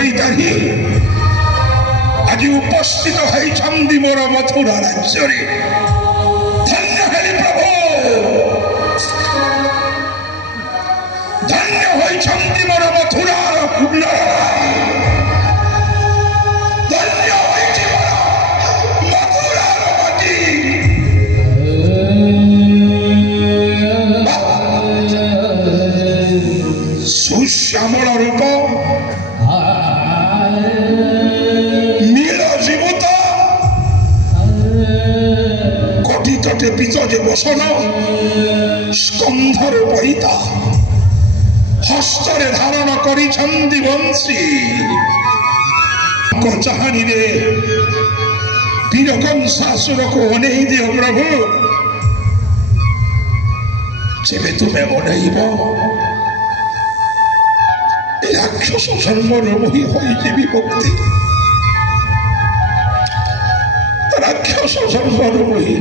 দৈতারি আজ উপস্থিত হয়েছেন মোর মথুরা রাজ্যরে। ধন্য হেলি প্রভু, ধন্য হয়েছেন মোর মথুরার ধন্য হয়েছে মথুরার মাটি। সুশ্যামল রূপ, নীল জীবত, কোটি তটে পিতজে বসন, স্কন্ধর পরিতা, হস্তরে ধারণ করিছন্তি বংশী। চাহানিরে বীর কংসাসুরକୁ অনেই দিও প্রভু। যেবে তুমি অনেইব রাক্ষস ধর্মরমোহী হইଯିବି মুক্তি। রাক্ষস ধর্মরমোহী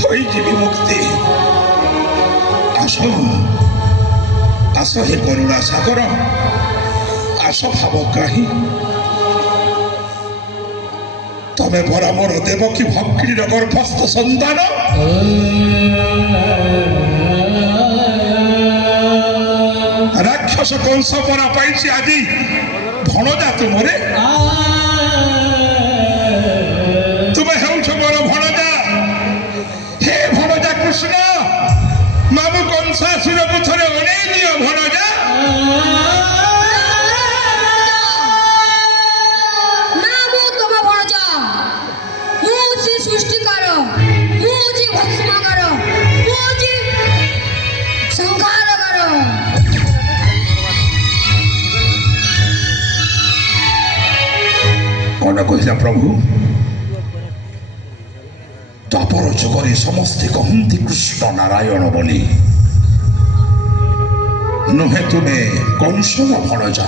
হইଯିବି মুক্তি। আস আস হে করুণা সাগর, আস ভাবগ্রাহী। তবে পরা মোর দেবকী ভক্তির গর্ভস্থ সন্তান। রাক্ষস কংস পরা পাইছি আজি ভণজা তুমরে। তুমি হেউছ মোর ভণজা। হে ভণজা কৃষ্ণ, মামু কংসাসুরକୁ ଥରେ ଅନେଇ ଦିଅ ଭଣଜା। कौन कहला प्रभु? द्वापर जुगरे समस्ते कहती कृष्ण नारायण बोली। नुहे तुम्हें कंसर भणजा,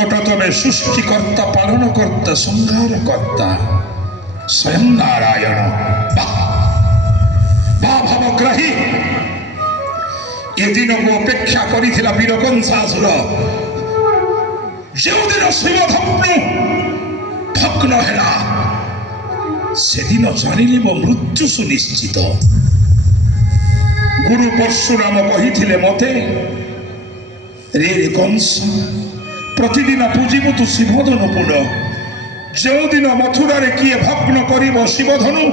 ओटा तुम्हें सृष्टिकर्ता, पालन कर्ता, संहार कर्ता स्वयं नारायण। भावग्राही ये दिन को अपेक्षा करिथिला वीर कंसासुर। जो दिन शिवधनु भग्न हेला से दिन जानिली मो मृत्यु सुनिश्चित। गुरु परशुराम कही मते, रे कंस प्रतिदिन पूजिबु तु शिवधनु पुन। जो दिन मथुरा रे किए भग्न करिब शिवधनु,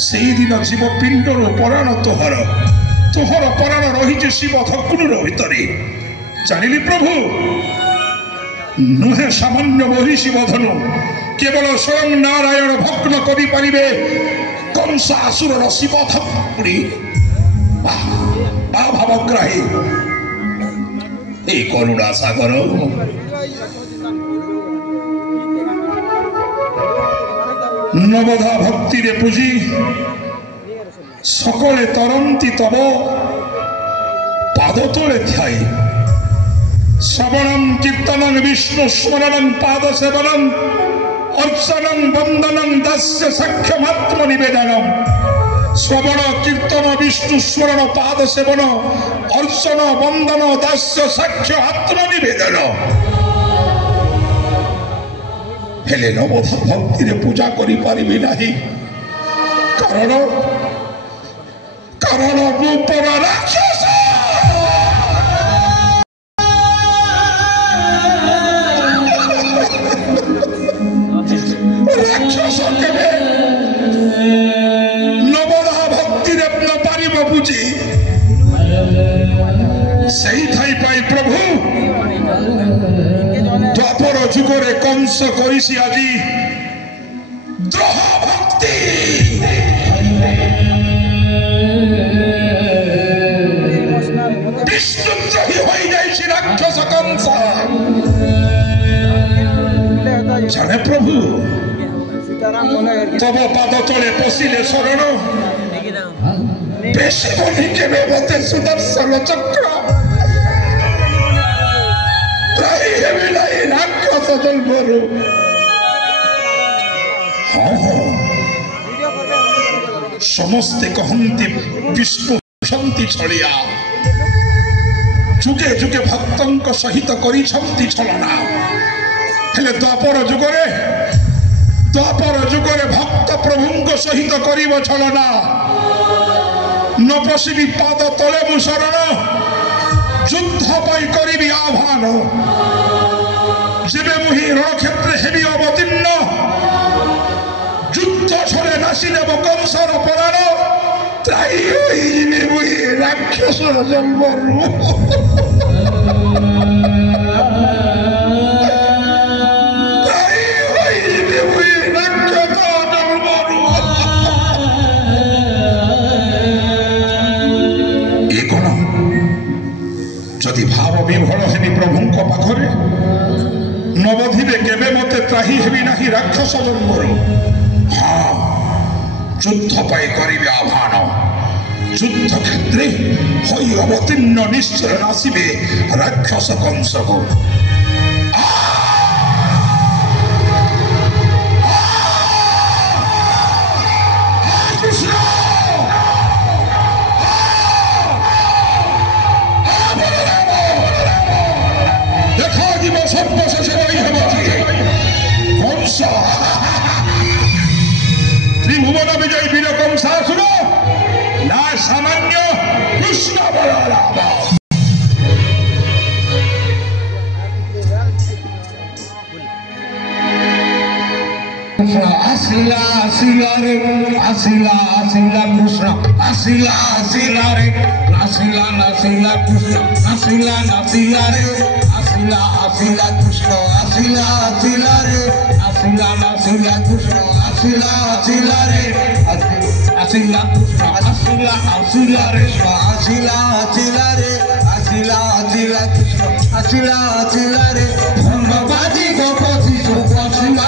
से दिन जीव पिंडर प्राण तोहर, तोहर प्राण रही शिवधनुर भितरे। जानिली प्रभु, नुहे सामान्य बही शिवधनु, केवल स्वयं नारायण भग्न करि पारिबे कंसासुरर शिवधनुरी। भावग्राही हे करुणा सागर, नवधा भक्ति रे पूजी सकले तरंती तब पाद तले ध्याई। श्रवणं कीर्तनं विष्णु स्मरणं पाद सेवनं अर्चनं वंदनं दास्य सख्यमात्म निवेदनम। श्रवण कीर्तन विष्णु स्मरण पाद सेवन अर्चन वंदन दास्य सख्य आत्म निवेदन। हेले नवधा भक्ति रे पूजा करि पारिबि नाही, कारण कारण रूपर राक्षस। राक्षस केबे नवधा भक्ति रे न पारिब पूजी। सही थाई पाई प्रभु द्वापर जुगरे कंस करिसी आजी द्रोह भक्ति। विष्णुद्रोही होई जाइछि राक्षस कंस। जाने प्रभु, तब पाद तले पशिले शरण, बेशी बनी केबे मते सुदर्शन चक्र। त्राही हेबे नाही राक्षस जन्मरु। हाँ समस्ते कहती विष्णु शांति छलिया, जुगे जुगे भक्तों सहित करिछंती छलना। हेले द्वापर जुगरे भक्त प्रभु सहित करिब छलना न पशिबी पाद तले मु शरण युद्ध पाई करिबी आह्वान जेबे मुहि रणक्षेत्र हेबी अवतीर्ण युद्ध छले नासी देव कंसर प्राण त्राई होइबे मुहि राक्षस जन्मरु जदि भाव विभोल हेबी प्रभु पाखरे नवधिबे केबे मते त्राही हेबी नाही राक्षस जन्मरु हाँ युद्ध पाई करिबे आह्वान युद्ध क्षेत्रे होई अवतीर्ण निश्चय नासिबे राक्षस कंस को त्रिभुवन विजय वीर कंसासुर ना सामान्य कृष्ण बलराम आसिला आसिला रे आसिला आसिला कृष्ण आसिला आसिला रे नासिला नासिला कृष्ण नासिला नासिला रे आसिला आसिला कृष्ण आसिला आसिला रे आसिला नासिला कृष्ण आसिला आसिला रे आसिला कृष्ण आसिला आसिला रे आसिला आसिला रे आसिला आसिला कृष्ण आसिला आसिला रे धनबाजी गोपति सुखसिला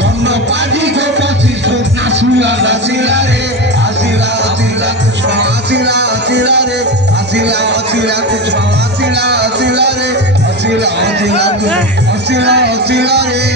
धनबाजी गोपति सुख नासिला नासिला रे आसिला आसिला कृष्ण आसिला आसिला रे आसिला आसिला कृष्ण आसिला आसिला रे आसिला आसिला आसिला आसिला रे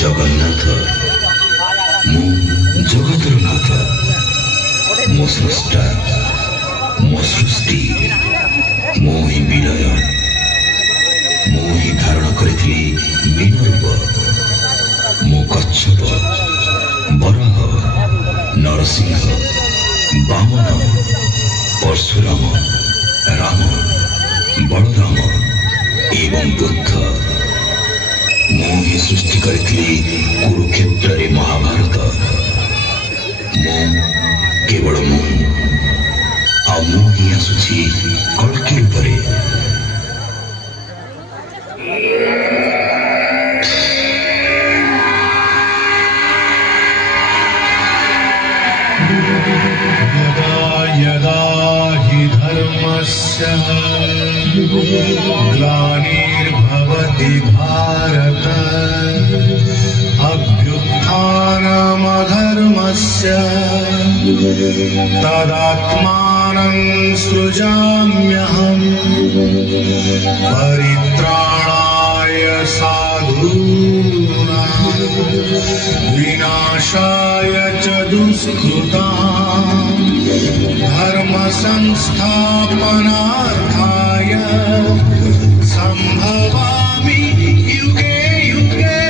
जगन्नाथ जगतर नाथ मो स्रष्टा मो सृष्टि मो ही विलय मो ही धारण करी मीन रूप मो कच्छप बराह नरसिंह वामन परशुराम राम बलराम एवं बुद्ध मो ही सृष्टि करी कुरुक्षेत्र रे महाभारत मो केवल मु ही आसुची कल्कि रूपरे यदा हि धर्मस्य ग्लानिर्भवति भाति भारत अभ्युत्थानमधर्मस्य तदात्मानं सृजाम्यहम् परित्राणाय साधूनां विनाशाय च दुष्कृतां धर्म संस्थापनार्थाय संभवामि युगे युगे।